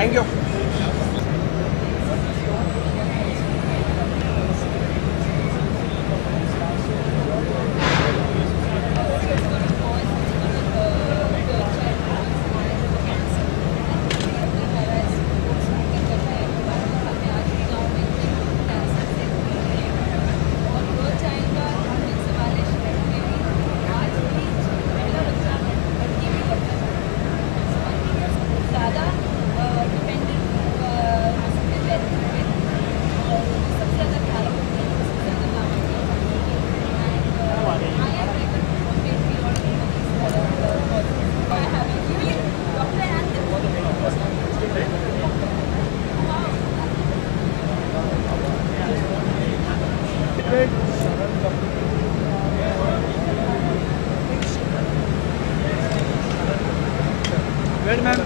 Thank you. Wait ma'am.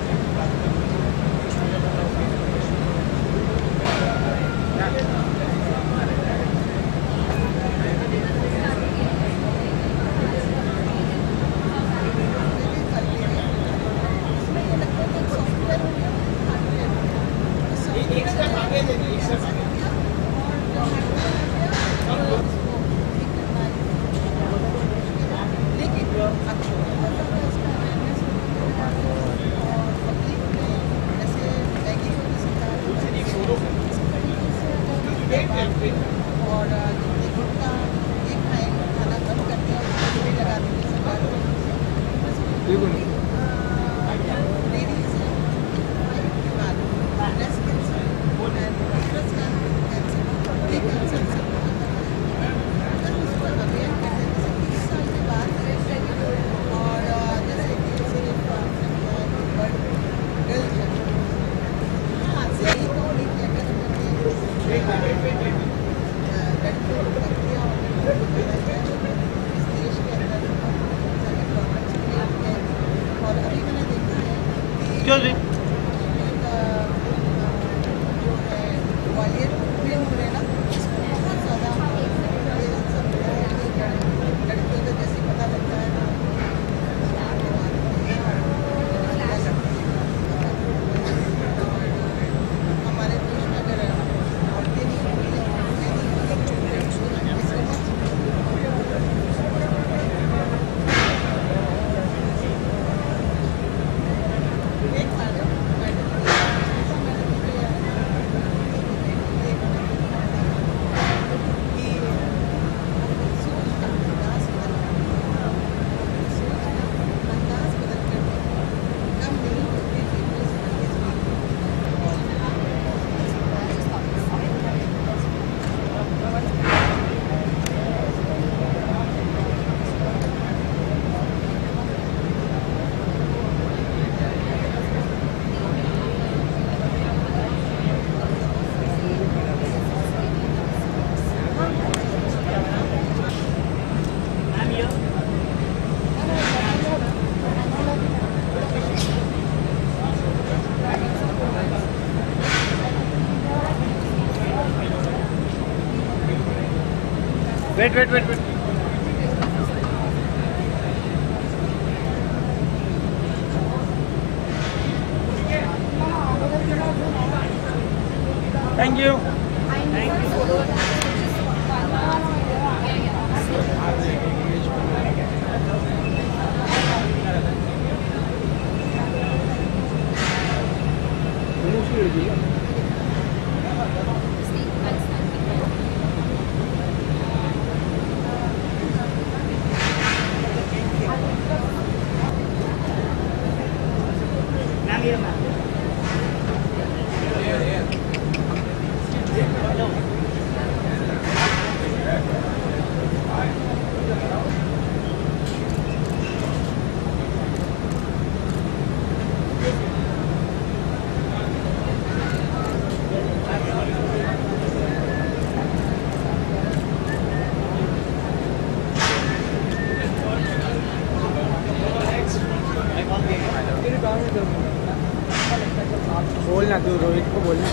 क्यों जी? Wait wait wait wait. Thank you. बोलना तू रोहित को बोलना।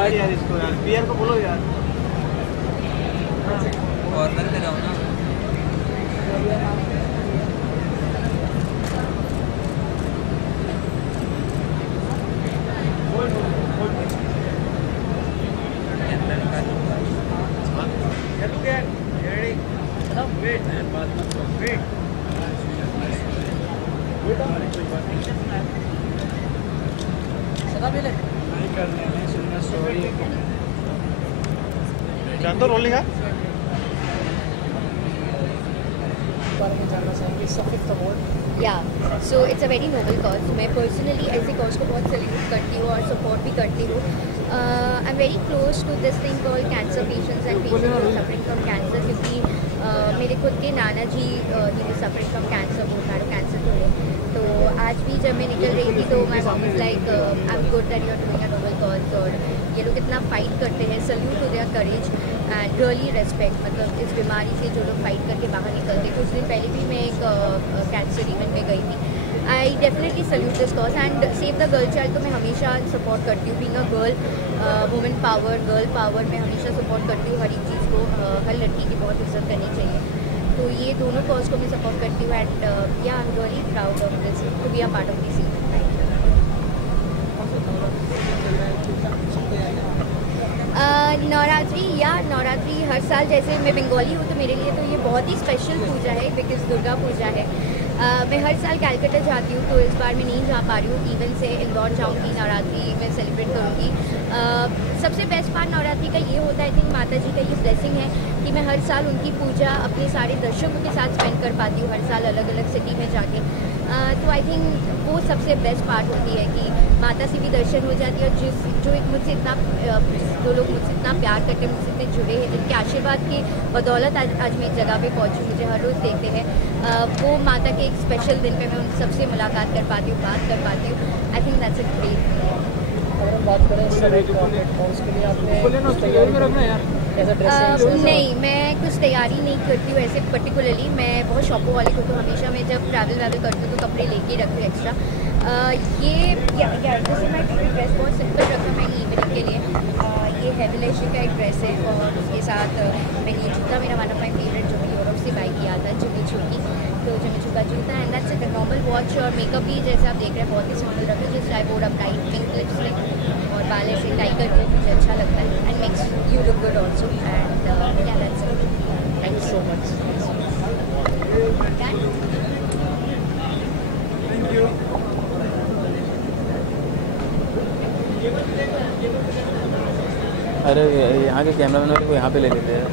यार इसको यार पियर को बोलो यार कॉर्नर पे रहो ना। जान दो रोलिंग है Yeah, so it's a very noble cause. मैं personally ऐसे cause को बहुत salute करती हूँ और support भी करती हूँ. I'm very close to this thing called cancer patients and patients who are suffering from cancer क्योंकि मेरे खुद के नाना जी he was suffering from cancer, वो मारो कैंसर थे. तो आज भी जब मैं निकल रही थी तो my mom was like I'm good that you're doing a noble cause और ये लोग इतना फाइट करते हैं. Salute to their courage and really respect. मतलब इस बीमारी से जो लोग फाइट करके बाहर निकलते. कुछ दिन पहले भी मैं एक कैंसर इवेंट में गई थी. I definitely salute this cause and save the girl child तो मैं हमेशा सपोर्ट करती हूँ. Being a girl women power girl power मैं हमेशा सपोर्ट करती हूँ. हर एक चीज़ को हर लड़की की बहुत इज्जत करनी चाहिए. तो ये दोनों कॉज को मैं सपोर्ट करती हूँ and yeah I am really proud of this to be a part of this event. Navratri हर साल जैसे मैं बंगाली हूँ तो मेरे लिए तो ये बहुत ही स्पेशल पूजा है बिकॉज दुर्गा पूजा है. मैं हर साल कैलकाटा जाती हूँ तो इस बार मैं नहीं जा पा रही हूँ. इवन से इंदौर जाऊँगी नवरात्रि में सेलिब्रेट करूँगी. सबसे बेस्ट पार्ट नवरात्रि का ये होता है कि माता जी का ये ब्लेसिंग है कि मैं हर साल उनकी पूजा अपने सारे दर्शकों के साथ स्पेंड कर पाती हूँ हर साल अलग अलग सिटी में जाके. तो आई थिंक वो सबसे बेस्ट पार्ट होती है कि माता से भी दर्शन हो जाती है और जो मुझसे इतना जो लोग मुझसे इतना प्यार करते हैं मुझसे इतने जुड़े हैं जिनके आशीर्वाद की बदौलत आज मैं एक जगह पे पहुंची मुझे हर रोज़ देखते हैं. वो माता के एक स्पेशल दिन पे मैं उन सबसे मुलाकात कर पाती हूँ बात कर पाती हूँ. आई थिंक दैट्स अ ग्रेट. अगर हम बात करें उसके लिए आपने नहीं मैं कुछ तैयारी नहीं करती हूँ ऐसे पर्टिकुलरली. मैं बहुत शॉपों वाली को तो हमेशा मैं जब ट्रैवल करती हूँ तो कपड़े लेके रखती हूँ एक्स्ट्रा. ये जैसे मैं ड्रेस बहुत सिंपल रखा मैं इवनिंग के लिए. ये हेवी लेशर का एक ड्रेस है और उसके साथ मैंने ये जूता मेरा वन ऑफ माई फेवरेट जो मैं यूरोप से बाई किया था जिमी चू की. तो जिमी चू का जूता and that's it. Normal watch और मेकअप भी जैसे आप देख रहे हैं बहुत ही सिंपल रखा. जस्ट आई वोड अ ब्राइट पिंक लिपस्टिक और बाल ऐसे टाई करके मुझे अच्छा लगता है and makes you look good also and yeah that's it. Thank you so much. Thank you. अरे यहाँ के कैमरा मैन को यहाँ पे ले लेते हैं.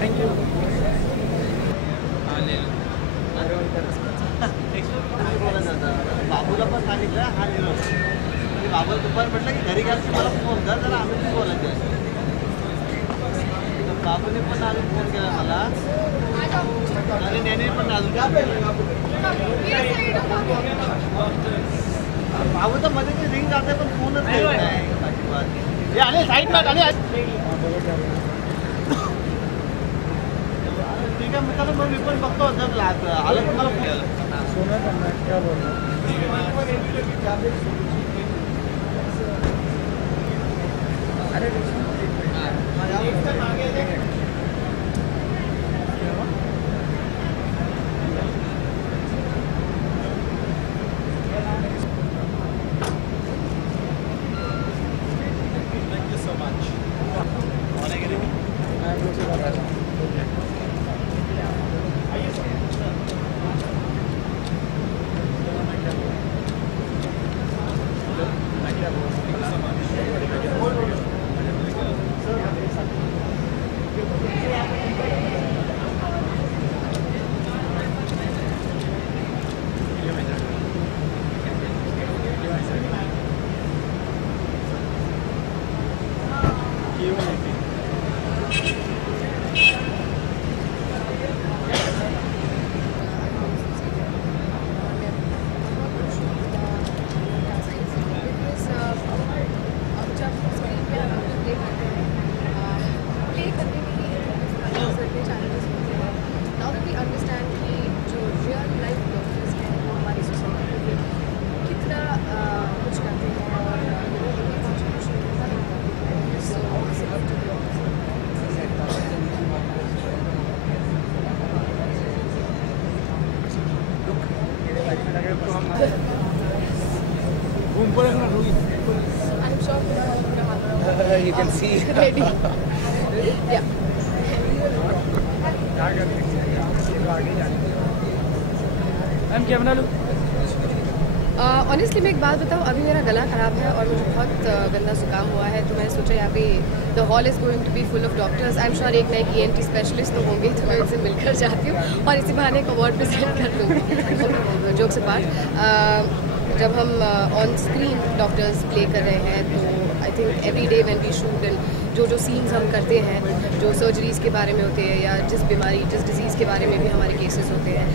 Thank you. हाँ ले लो. बाबूला पण सांगितलं हा निरोप बाबूला दुपार म्हटलं की घरी गेलं की मला फोन कर जरा आम्ही बोलायचं आहे. बाबूने पण अजून फोन केला मला आणि त्याने पण अजून बाबू तर मध्ये ती रिंग जाते पण फोनच नाही अजिबात. हे आले साईडला आले. ठीक आहे मित्रांनो मग मी पण बघतो जर आलं तर मला फोन सुना करना क्या बोल रहा I'm sure You can see. ready. Yeah. Honestly मैं एक बात बताऊँ, अभी मेरा गला ख़राब है और मुझे बहुत गंदा जुकाम हुआ है, तो मैंने सोचा यहाँ पे the hall is going to be full of doctors. I am sure एक ना एक ENT स्पेशलिस्ट तो होंगे, तो मैं उनसे मिलकर जाती हूँ और इसी बहाने एक अवार्ड प्रेजेंट कर दूँगी। जोक्स अपार्ट, जब हम ऑन स्क्रीन डॉक्टर्स प्ले कर रहे हैं तो I think every day when we shoot and जो सीन्स हम करते हैं, जो सर्जरीज़ के बारे में होते हैं या जिस डिज़ीज़ के बारे में भी हमारे केसेस होते हैं,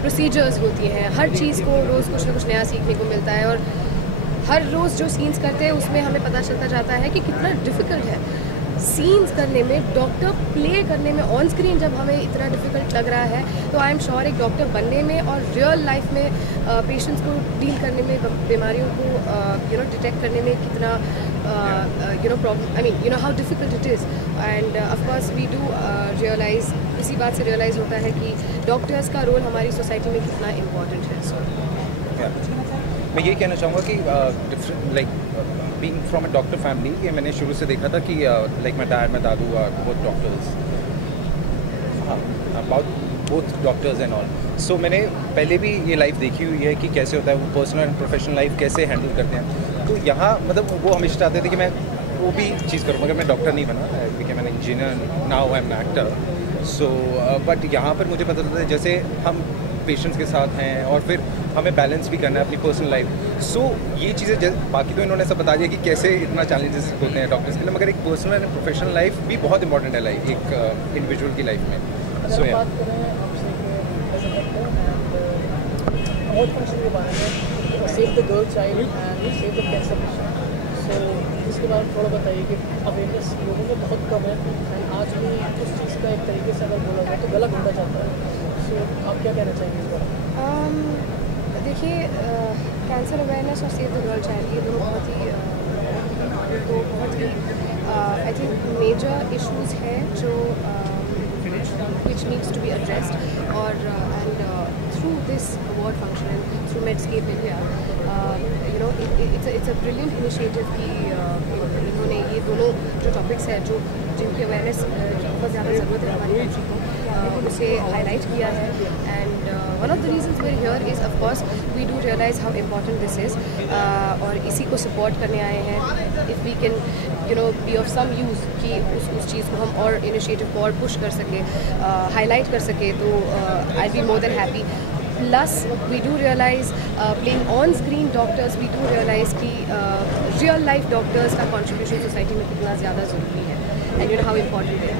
प्रोसीजर्स होती हैं, हर चीज़ को रोज़ कुछ ना कुछ नया सीखने को मिलता है और हर रोज़ जो सीन्स करते हैं उसमें हमें पता चलता जाता है कि कितना डिफ़िकल्ट है सीन्स करने में, डॉक्टर प्ले करने में। ऑन स्क्रीन जब हमें इतना डिफ़िकल्ट लग रहा है तो आई एम श्योर एक डॉक्टर बनने में और रियल लाइफ में पेशेंट्स को डील करने में, बीमारियों को डिटेक्ट करने में कितना problem, I mean how difficult it is. And of course we do realise, इसी बात से रियलाइज़ होता है कि डॉक्टर्स का रोल हमारी सोसाइटी में कितना इम्पोर्टेंट है। सो मैं ये कहना चाहूँगा कि like being from a doctor family, ये मैंने शुरू से देखा था कि like my dad, my dadu are both doctors, about both doctors and all. So मैंने पहले भी ये लाइफ देखी हुई है कि कैसे होता है, वो पर्सनल एंड प्रोफेशनल लाइफ कैसे हैंडल करते हैं। तो यहाँ मतलब वो हमेशा चाहते थे कि मैं वो भी चीज़ करूँ, मगर मैं डॉक्टर नहीं बना, became an engineer, now I am an actor. So but यहाँ पर मुझे पता चलता है जैसे हम पेशेंट्स के साथ हैं और फिर हमें बैलेंस भी करना है अपनी पर्सनल लाइफ। सो ये चीज़ें बाकी तो इन्होंने सब बता दिया कि कैसे इतना चैलेंजेस होते हैं डॉक्टर्स के लिए, मगर एक पर्सनल एंड प्रोफेशनल लाइफ भी बहुत इंपॉर्टेंट है लाइफ एक इंडिविजुअल की लाइफ में। अगर सो बात करें आपसे as a doctor and award function के बारे में, save the girl child and save the cancer patient, so इसके बारे में थोड़ा बताइए कि अवेयरनेस लोगों में बहुत कम है एंड आज भी उस चीज़ का एक तरीके से अगर बोला जाए तो गला घोटा जाता है। सो आप क्या कहना चाहेंगे इस बारे? देखिए, कैंसर अवेयरनेस और सेव द गर्ल चाइल्ड, ये दोनों बहुत ही आई थिंक मेजर इश्यूज़ हैं जो which needs to be addressed और and through this award function and through Medscape India, it's a brilliant initiative कि इन्होंने ये दोनों जो टॉपिक्स हैं जो जिनकी अवेयरनेस की बहुत ज़्यादा ज़रूरत है हमारी कंट्री को, उसे हाईलाइट किया है। And one of the reasons we're here is of course we do realise how important this is और इसी को सपोर्ट करने आए हैं। If we can be of some use कि उस चीज़ को हम और इनिशिएटिव को और पुश कर सकें, हाईलाइट कर सकें, तो I be more than happy. Plus we do realize playing on screen doctors, we do realize कि रियल लाइफ डॉक्टर्स का कॉन्ट्रीब्यूशन सोसाइटी में कितना ज़्यादा ज़रूरी है and you know how important है।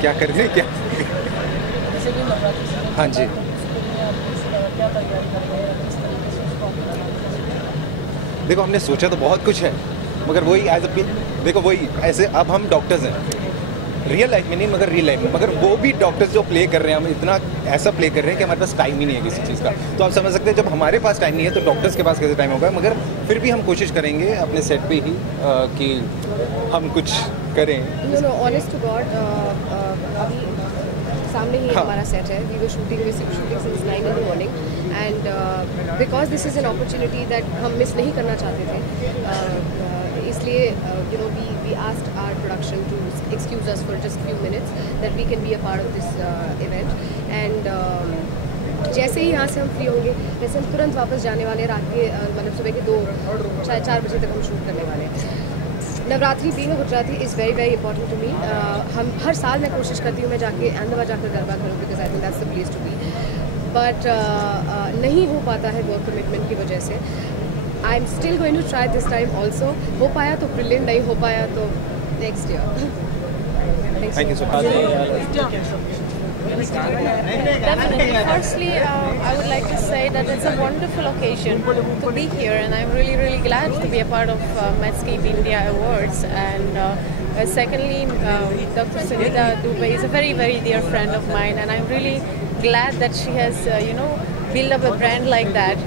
क्या करते हैं क्या? जैसे कि नवरात्रि सीजन, हाँ जी। तो उसके लिए आप क्या तैयारी कर रहे हैं, किस तरीके से उसको आप बनाना चाहते हैं? देखो, हमने सोचा तो बहुत कुछ है, मगर वही एज अ देखो वही ऐसे अब हम डॉक्टर्स हैं रियल लाइफ में नहीं, मगर रियल लाइफ में, मगर वो भी डॉक्टर्स जो प्ले कर रहे हैं, हम इतना ऐसा प्ले कर रहे हैं कि हमारे पास टाइम ही नहीं है किसी चीज़ का। तो आप समझ सकते हैं जब हमारे पास टाइम नहीं है तो डॉक्टर्स के पास कैसे टाइम होगा। मगर फिर भी हम कोशिश करेंगे अपने सेट पे ही कि हम कुछ करें। नो ऑनेस्ट टू गॉड, अभी सामने ही हमारा सेट है। We were shooting since 9 in the morning and because this is an opportunity that हम मिस नहीं करना चाहते थे, इसलिए we asked our production to excuse us for just few minutes that we can be a part of this event and जैसे ही यहाँ से हम फ्री होंगे वैसे हम तुरंत वापस जाने वाले, रात के मतलब सुबह के 2-4 बजे तक हम शूट करने वाले हैं। Navratri being a Gujarati is very very important to me. हम हर साल मैं कोशिश करती हूँ मैं जाके अहमदाबाद जाकर गरबा करूँ because I think that's the place to be, but नहीं हो पाता है वर्क कमिटमेंट की वजह से। I am still going to try this time also. हो पाया तो ब्रिलियंट, नहीं हो पाया तो next year. Thank you so much. Definitely. Firstly, I would like to say that it's a wonderful occasion to be here, and I'm really, really glad to be a part of Medscape India Awards. And secondly, Dr. Sunita Dubey is a very, very dear friend of mine, and I'm really glad that she has, built up a brand like that.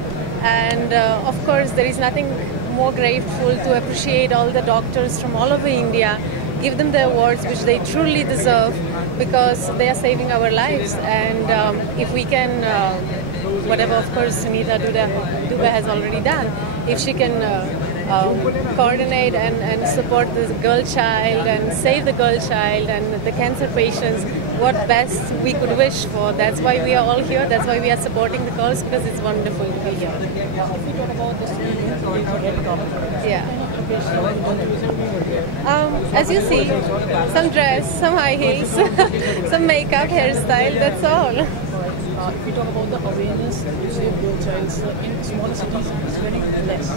And of course, there is nothing more grateful to appreciate all the doctors from all over India give them the awards which they truly deserve, because they are saving our lives. And if we can, whatever of course Sunita Dubey has already done, if she can coordinate and support the girl child and save the girl child and the cancer patients, what best we could wish for. That's why we are all here. That's why we are supporting the cause, because it's wonderful to be here. Yeah. As you see, some dress, some high heels, some makeup, hairstyle, that's all. If we talk about the awareness to save girl child in smaller cities, it's very less.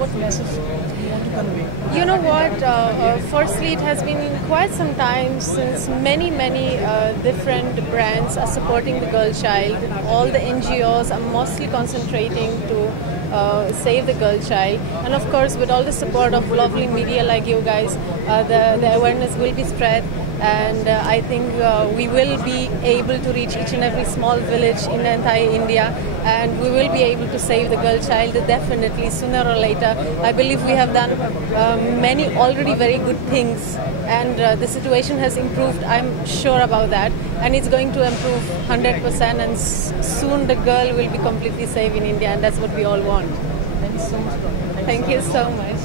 What message do you want to convey? You know what? Firstly, it has been quite some time since many different brands are supporting the girl child. All the NGOs are mostly concentrating to save the girl child, and of course, with all the support of lovely media like you guys, the awareness will be spread. And I think we will be able to reach each and every small village in entire India, and we will be able to save the girl child definitely sooner or later. I believe we have done many already very good things, and the situation has improved. I'm sure about that, and it's going to improve 100%, and soon the girl will be completely safe in India, and that's what we all want. Thank you so much. Thank you so much.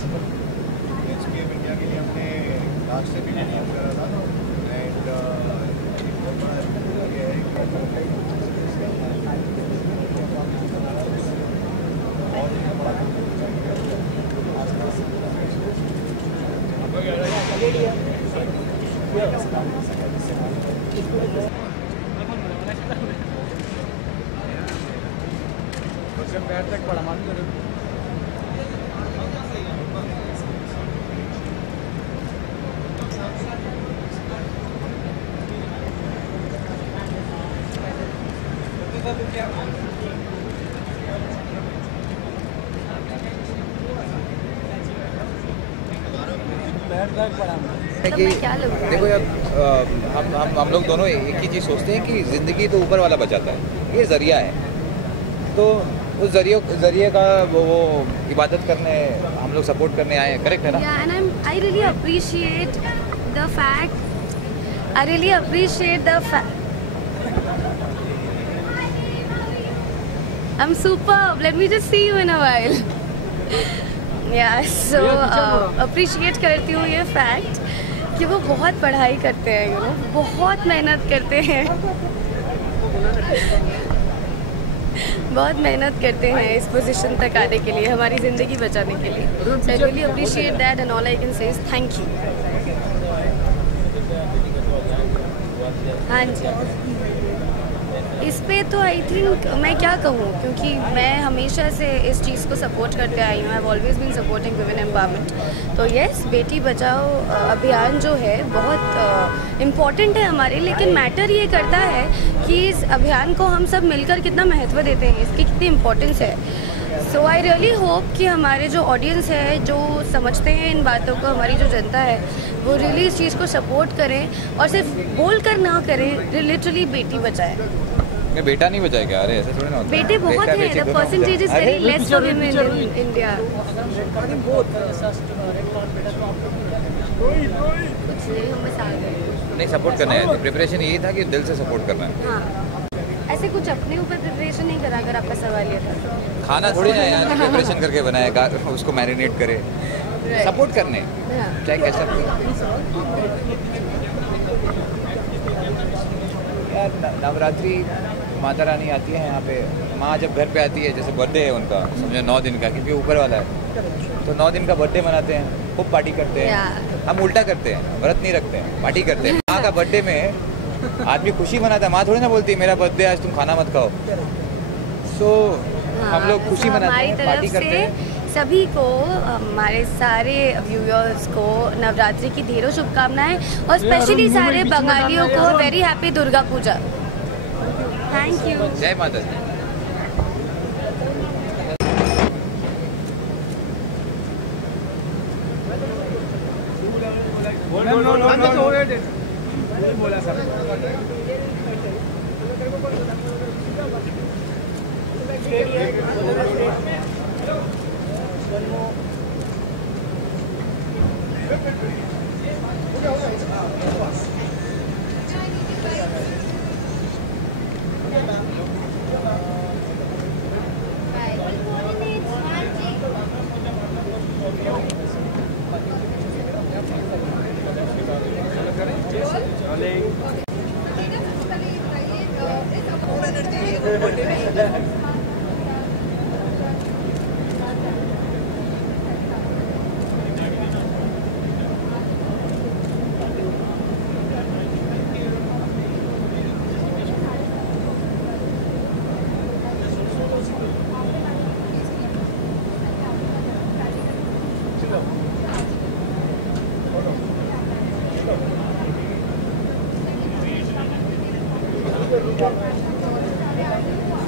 मतलब मैं क्या लगूँ? देखो यार, हम लोग दोनों एक ही चीज़ सोचते हैं कि ज़िंदगी तो ऊपर वाला बचाता है, ये ज़रिया है। तो उस ज़रिए का वो इबादत करने हम लोग सपोर्ट करने आए हैं, करेक्ट है ना? Yeah, and I really appreciate the fact. I'm superb. Let me just see you in a while. Yeah, so appreciate करती हूँ ये fact कि वो बहुत पढ़ाई करते हैं, you know, बहुत मेहनत करते हैं, बहुत मेहनत करते हैं इस पोजीशन तक आने के लिए, हमारी ज़िंदगी बचाने के लिए. So I really appreciate that, and all I can say is thank you. हाँ जी, इस पे तो आई थिंक मैं क्या कहूँ, क्योंकि मैं हमेशा से इस चीज़ को सपोर्ट करते आई हूँ. I have always been supporting women empowerment. तो यस, बेटी बचाओ अभियान जो है बहुत इम्पॉर्टेंट है हमारे, लेकिन मैटर ये करता है कि इस अभियान को हम सब मिलकर कितना महत्व देते हैं, इसकी कितनी इम्पोर्टेंस है. सो आई रियली होप कि हमारे जो ऑडियंस है, जो समझते हैं इन बातों को, हमारी जो जनता है, वो रियली इस चीज़ को सपोर्ट करें और सिर्फ बोल कर ना करें, लिटरली बेटी बचाएं. बेटा नहीं बचाए क्या? अरे ऐसे थोड़ी ना होता है. बेटे बहुत हैं. The percentage is very less for women in India. कुछ नहीं, हम बस आ गए. नहीं, सपोर्ट करना है. प्रिपरेशन यही था कि दिल से सपोर्ट करना है. हाँ, ऐसे कुछ अपने ऊपर प्रिपरेशन नहीं करा. अगर आपका सवाल ये था, खाना थोड़ी ना यार प्रिपरेशन करके बनाएगा, उसको मैरिनेट करे, सपोर्ट करने चाहे कैसा. यार नवरात्रि माता रानी आती है यहाँ पे. माँ जब घर पे आती है, जैसे बर्थडे है उनका, समझो 9 दिन का, क्योंकि ऊपर वाला है, तो 9 दिन का बर्थडे मनाते हैं, खूब पार्टी करते हैं. हम उल्टा करते हैं, व्रत नहीं रखते हैं, पार्टी करते हैं. माँ का बर्थडे में आदमी खुशी मनाता है. माँ थोड़ी ना बोलती है मेरा बर्थडे आज तुम खाना मत खाओ. सो हम लोग खुशी मनाते हैं, पार्टी करते हैं. सभी को, हमारे सारे व्यूअर्स को नवरात्रि की ढेरों शुभकामनाएं, और स्पेशली सारे बंगालियों को very happy Durga Puja. Thank you. जय माता दी. बोला सर.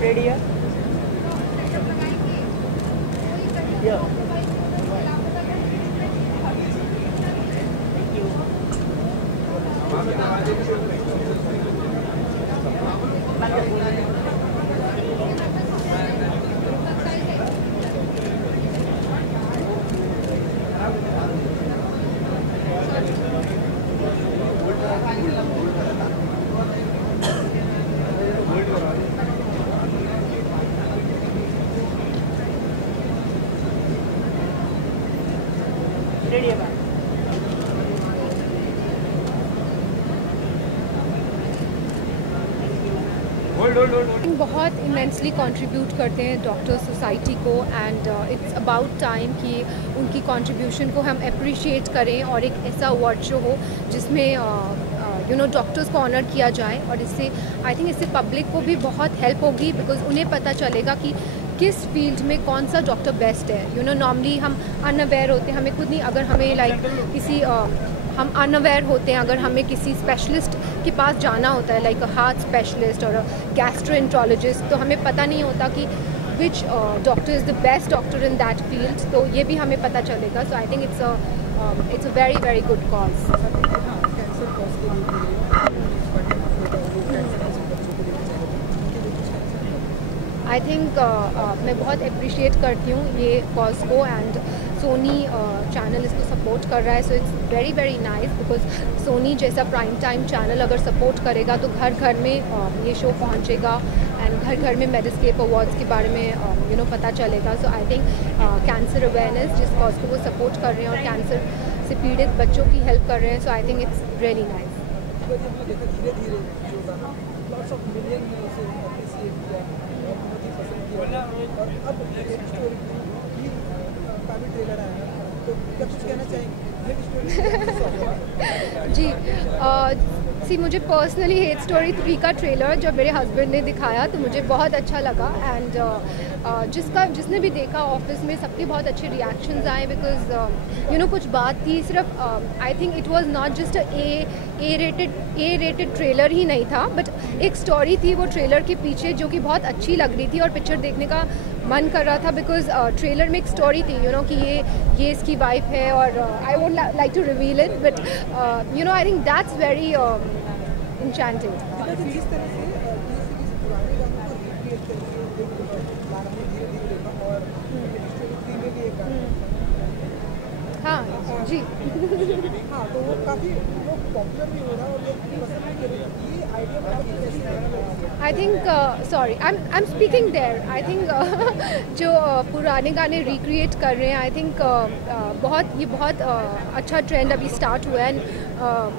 Ready? Yeah. Ready? बहुत इमेंसली कंट्रीब्यूट करते हैं डॉक्टर सोसाइटी को एंड इट्स अबाउट टाइम कि उनकी कंट्रीब्यूशन को हम अप्रिशिएट करें और एक ऐसा अवार्ड शो हो जिसमें डॉक्टर्स को ऑनर किया जाए और इससे आई थिंक इससे पब्लिक को भी बहुत हेल्प होगी बिकॉज उन्हें पता चलेगा कि किस फील्ड में कौन सा डॉक्टर बेस्ट है। नॉर्मली हम अनअवेयर होते हैं, हमें खुद नहीं, अगर हमें किसी हम अनअवेयर होते हैं अगर हमें किसी स्पेशलिस्ट के पास जाना होता है लाइक अ हार्ट स्पेशलिस्ट और गैस्ट्रोएंट्रोलॉजिस्ट, तो हमें पता नहीं होता कि which doctor is the best doctor in that field, तो ये भी हमें पता चलेगा। So I think it's a very very good cause. I think मैं बहुत अप्रिशिएट करती हूँ ये कॉज को एंड सोनी चैनल इसको सपोर्ट कर रहा है, so it's very very nice because Sony जैसा प्राइम टाइम चैनल अगर सपोर्ट करेगा तो घर घर में ये शो पहुँचेगा एंड घर घर में मेडिस्केप अवार्ड्स के बारे में पता चलेगा। So I think cancer awareness जिस कॉज को वो सपोर्ट कर रहे हैं और कैंसर से पीड़ित बच्चों की हेल्प कर रहे हैं, so I think it's really nice. जी मुझे पर्सनली हेट स्टोरी 3 का ट्रेलर जब मेरे हस्बैंड ने दिखाया तो मुझे बहुत अच्छा लगा एंड जिसने भी देखा ऑफिस में सबके बहुत अच्छे रिएक्शंस आए बिकॉज कुछ बात थी सिर्फ I think it was not just A rated trailer ही नहीं था बट एक स्टोरी थी वो ट्रेलर के पीछे जो कि बहुत अच्छी लग रही थी और पिक्चर देखने का मन कर रहा था बिकॉज ट्रेलर में एक स्टोरी थी कि ये इसकी वाइफ है और I would like to reveal it but I think that's very enchanting। हाँ जी हाँ तो वो काफ़ी पॉपुलर भी हो रहा है और लोग पसंद भी कर रहे हैं। ये idea I think sorry I am speaking there I think जो पुराने गाने रिक्रिएट कर रहे हैं आई थिंक बहुत अच्छा ट्रेंड अभी स्टार्ट हुआ है।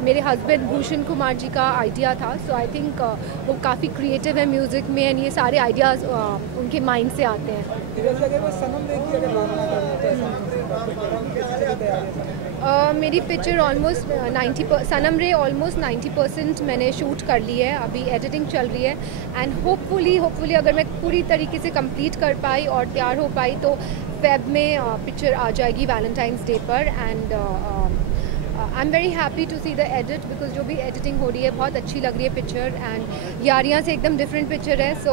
मेरे हस्बैंड भूषण कुमार जी का आइडिया था, सो आई थिंक वो काफ़ी क्रिएटिव है म्यूज़िक में एंड ये सारे आइडियाज़ उनके माइंड से आते हैं। मेरी पिक्चर ऑलमोस्ट 90 सनम रे ऑलमोस्ट 90% मैंने शूट कर ली है, अभी एडिटिंग चल रही है एंड होपफुली अगर मैं पूरी तरीके से कंप्लीट कर पाई और तैयार हो पाई तो फेब में पिक्चर आ जाएगी वैलेंटाइंस डे पर and I am very happy to see the edit because जो भी एडिटिंग हो रही है बहुत अच्छी लग रही है पिक्चर एंड यारियाँ से एकदम डिफरेंट पिक्चर है। सो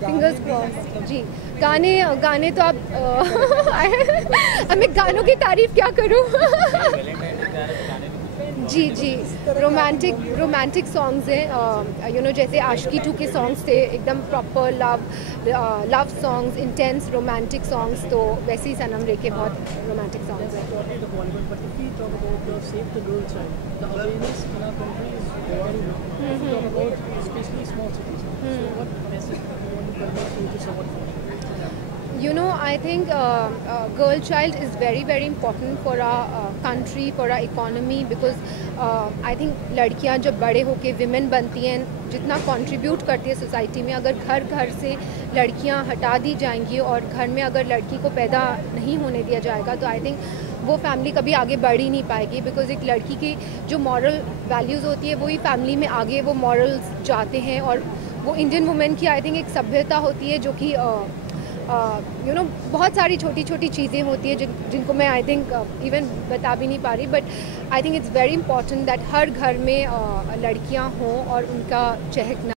फिंगर्स क्रॉस जी। गाने तो आप अब मैं गानों की तारीफ क्या करूं। जी जी, रोमांटिक सॉन्ग्स हैं, यू नो, जैसे आशिकी 2 के सॉन्ग्स थे, एकदम proper love songs, intense romantic songs, तो वैसे ही सनम रे के बहुत रोमांटिक सॉन्ग्स हैं. Talking the Bollywood, but if we talk about the Save the Girl Child, the awareness in our country is very low. If we talk about especially small cities, so what message do you want to convey through this award? You know, I think girl child is very very important for our country, for our economy, because I think लड़कियां जब बड़े होके women बनती हैं, जितना contribute करती है society में, अगर घर से लड़कियां हटा दी जाएंगी और घर में अगर लड़की को पैदा नहीं होने दिया जाएगा, तो आई थिंक वो फैमिली कभी आगे बढ़ ही नहीं पाएगी. बिकॉज एक लड़की की जो मॉरल वैल्यूज़ होती है वही फैमिली में आगे वो मॉरल्स जाते हैं. और वो इंडियन वुमेन की आई थिंक एक सभ्यता होती है जो कि यू नो बहुत सारी छोटी छोटी चीज़ें होती है जिनको मैं आई थिंक इवन बता भी नहीं पा रही. But I think it's very important that हर घर में लड़कियां हों और उनका चहकना